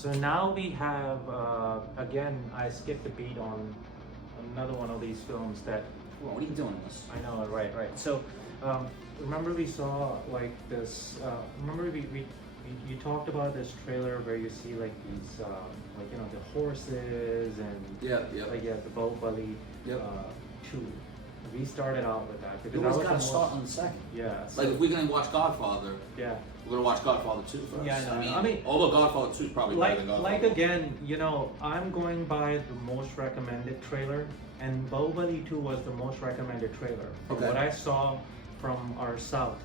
So now we have, again, I skipped a beat on another one of these films that, Well, what are you doing in this? I know, right. So, remember we saw like this, remember you talked about this trailer where you see like these, like, you know, the horses and Yeah. like, yeah, the Baahubali, Yep. 2. We started out with that You because always that gotta was the start most, on the second. yeah. Like if we're gonna watch Godfather, Yeah. we're gonna watch Godfather 2 first. Yeah, no, I mean, although Godfather 2 is probably better than Godfather. Like again, you know, I'm going by the most recommended trailer, and Baahubali 2 was the most recommended trailer. From Okay. what I saw from our South,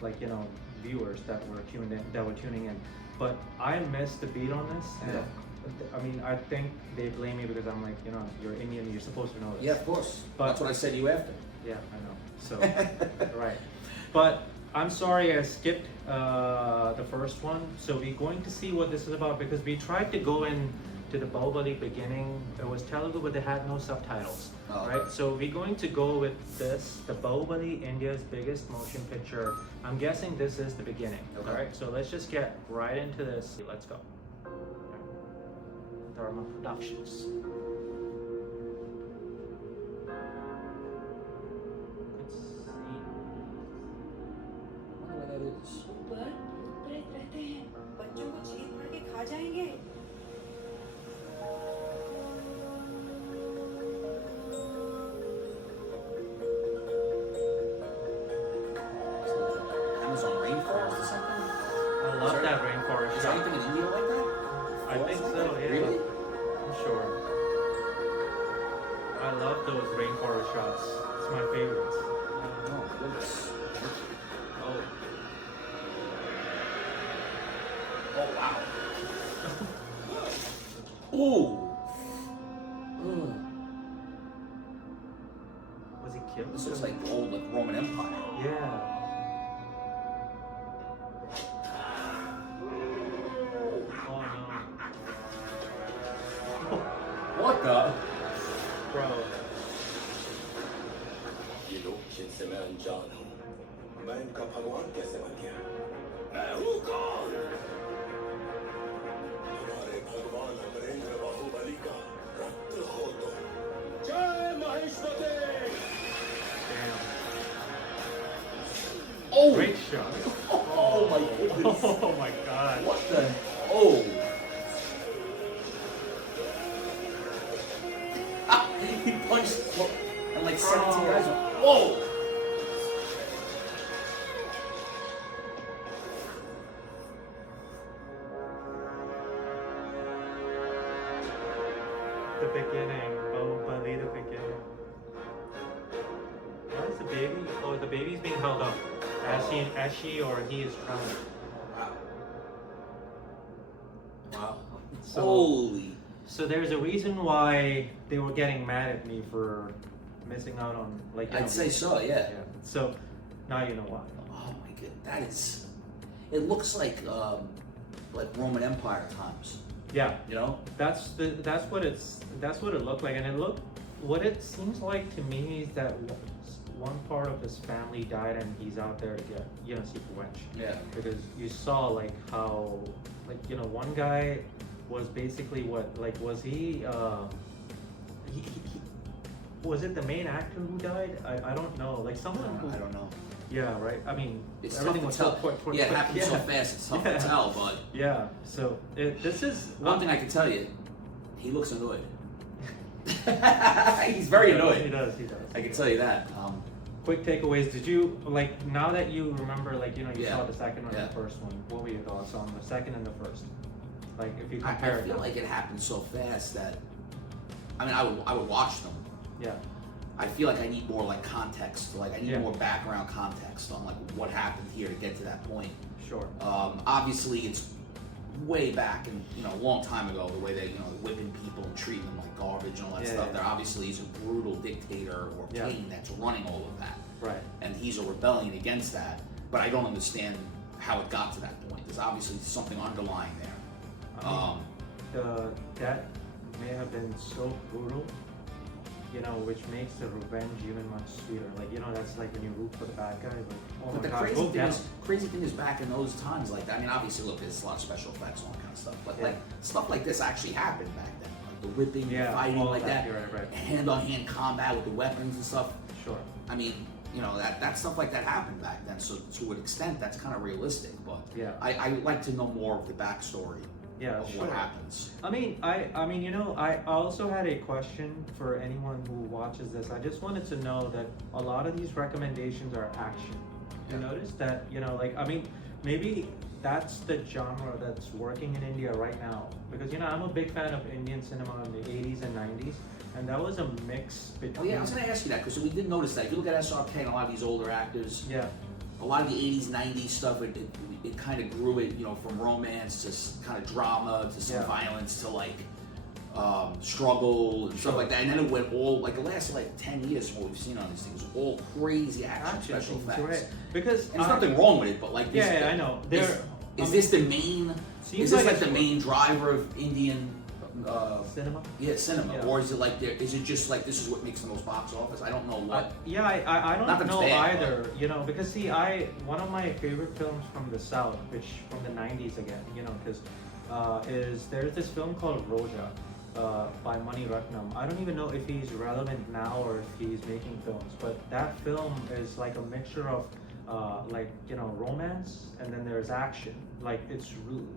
like, you know, viewers that were tuning in, but I missed the beat on this, and Yeah. I mean, I think they blame me because I'm like, you know, you're Indian, you're supposed to know this. Yeah, of course. But- That's what I said to you after. Yeah, I know. So, right. But I'm sorry I skipped the first one. So we're going to see what this is about because we tried to go in to the Baahubali beginning. It was Telugu, but they had no subtitles. Oh. Right? So we're going to go with this, the Baahubali, India's biggest motion picture. I'm guessing this is the beginning. Okay. All right? So let's just get right into this. Let's go. Dharma Productions. I wonder where that is. ऊपर प्रेत रहते हैं बच्चों को चीर फाड़ के खा जाएंगे Amazon rainforest or something? I love that rainforest Is shot. there anything in India like that? I think so, yeah. Really? I'm sure. I love those rainforest shots. It's my favorites. Oh, goodness. Oh. Oh, wow. Ooh. Ugh. Was he killed? This looks like old, like Roman Empire. Yeah. Oh no. What the? Bro. ये लोग जिनसे मैं अनजान हूँ मैं इनका भगवान कैसे बन गया मैं हूँ कौन हमारे भगवान अमरेंद्र बाहुबली का रक्त हो तो जय Maheshwari Damn. Oh! Great shot. Oh my goodness. Oh my god. What the? Oh! Ah, he punched and like 17 guys. Whoa! The beginning. Baahubali, the beginning. What is the baby? Oh, the baby's being held up. As she or he is drowning. Wow. So, Holy. so there's a reason why they were getting mad at me for missing out on, like, you know, I'd say so, yeah. Yeah. So now you know why. Oh my god, that is. It looks like Roman Empire times. Yeah. You know? That's what it looked like, and what it seems like to me is that one part of his family died, and he's out there to get, you know, seek revenge. Yeah. Because you saw like how, like, you know, one guy was basically was he was it the main actor who died? I don't know. Like someone who, I don't know. yeah, right. I mean, It's everything tough was to so tell. quick. Yeah, it happened so Yeah. fast. It's tough Yeah. to tell, but Yeah. So this is one thing I can tell you, he looks annoyed. He's very annoyed. He does. I can tell you that. Quick takeaways. Did you, like, now that you remember, like, you know, you Yeah. saw the second one and the Yeah. first one, what were your thoughts on the second and the first? Like, if you I compare feel it. like it happened so fast that, I mean, I would watch them. Yeah. I feel like I need more like context, like I need Yeah. more background context on like what happened here to get to that point. Sure. Obviously, it's way back and a long time ago. The way they whipping people and treating them like garbage and all that Yeah, stuff. yeah. There obviously is a brutal dictator or Yeah. king that's running all of that, Right. and he's a rebellion against that. But I don't understand how it got to that point. There's obviously something underlying there. I mean, that may have been so brutal you know, which makes the revenge even much sweeter. Like, you know, that's like when you root for the bad guy. Like, oh But my the God, go down. crazy thing is back in those times, like, I mean, obviously, look, there's a lot of special effects and all that kind of stuff, but Yeah. like stuff like this actually happened back then, like the whipping, the Yeah, fighting, all like that, You're right. hand-on-hand combat with the weapons and stuff. Sure. I mean, you know, that stuff like that happened back then. So to an extent, that's kind of realistic. But Yeah. I like to know more of the backstory Yeah, of sure. what happens. I mean, you know, I also had a question for anyone who watches this. I just wanted to know that a lot of these recommendations are action. You Yeah. notice that, you know, like, I mean, maybe that's the genre that's working in India right now. Because, you know, I'm a big fan of Indian cinema in the 80s and 90s. And that was a mix Oh between... yeah, I was going to ask you that because we did notice that. If you look at SRK and a lot of these older actors, Yeah, a lot of the 80s, 90s stuff, it kind of grew it, you know, from romance to kind of drama to some Yeah. violence to like struggle and stuff like that. And then it went all, like the last like 10 years from what we've seen on these things, all crazy action special seems effects. right. Because And there's nothing wrong with it, but like this, Yeah, I know. is this the main? Seems Is this like like the it's- main driver of Indian? cinema. Cinema, Yeah. or is it like is it just like this is what makes the most box office? I don't know what. Yeah, I Not don't that know it's bad, either, you know, because see, one of my favorite films from the South, which from the 90s again, you know, because there's this film called Roja by Mani Ratnam. I don't even know if he's relevant now or if he's making films, but that film is like a mixture of like, you know, romance and then there's action. Like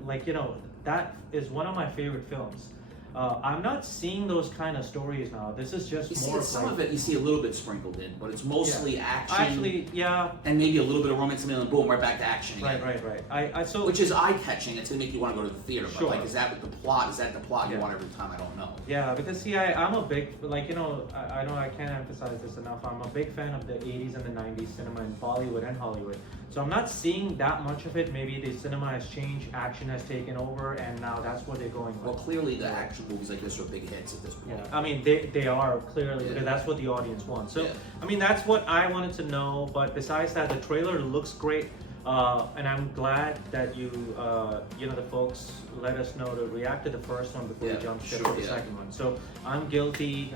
like, you know, that is one of my favorite films. I'm not seeing those kind of stories now. This is just You see more some like, of it, you see a little bit sprinkled in, but it's mostly action. Actually, yeah, And maybe a little bit of romance, and then boom, right back to action again. right. So Which is eye-catching. It's gonna make you want to go to the theater. Sure. But like, is that the plot? Is that the plot you Yeah. want every time? I don't know. yeah, because see, I'm a big, like, you know, I know I can't emphasize this enough. I'm a big fan of the 80s and the 90s cinema in Bollywood and Hollywood. So I'm not seeing that much of it. Maybe the cinema has changed, action has taken over, and now that's what they're going with. Well, clearly the action movies like this are big hits at this point. Yeah, I mean they are clearly Yeah. because that's what the audience wants. So Yeah. I mean that's what I wanted to know. But besides that, the trailer looks great, and I'm glad that you know, the folks let us know to react to the first one before Yeah, we jump ship sure, to the yeah. second one. So I'm guilty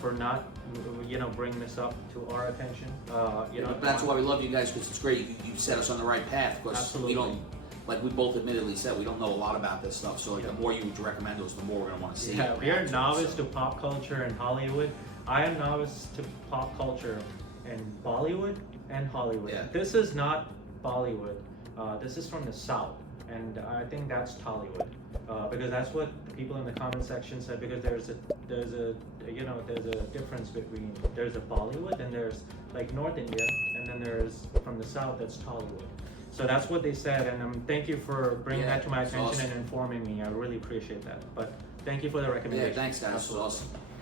for not, you know, bringing this up to our attention. You know, But that's why we love you guys, because it's great. You set us on the right path, because Absolutely. we don't, like we both admittedly said, we don't know a lot about this stuff. So like, the more you recommend us, the more we're gonna want to see. Yeah, it, we are react to it, novice so. to pop culture in Hollywood. I am novice to pop culture in Bollywood and Hollywood. Yeah. This is not Bollywood. This is from the South, and I think that's Tollywood, because that's what the people in the comment section said. Because there's a you know, there's a difference between there's a Bollywood and there's like North India, and then there's from the South that's Tollywood. So that's what they said, and thank you for bringing Yeah, that to my it's attention awesome. and informing me. I really appreciate that. But thank you for the Yeah, recommendation. thanks guys. This was Absolutely. awesome.